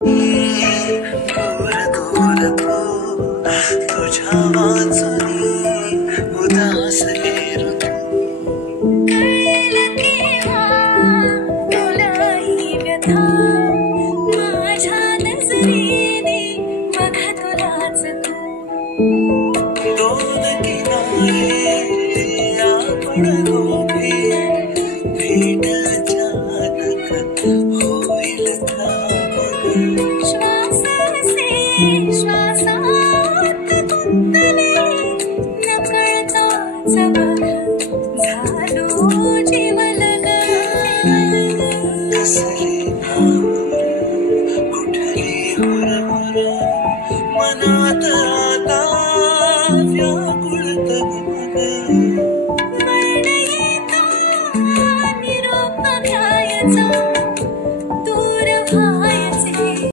दूर दूर को तुझ्या वाचुनी उदास हे ऋतू कळेल केव्हा तुलाही व्यथा माझ्या नजरेने बघ तुलाच तू दोन किनारे आपण दोघे भेट अचानक होईल थांबून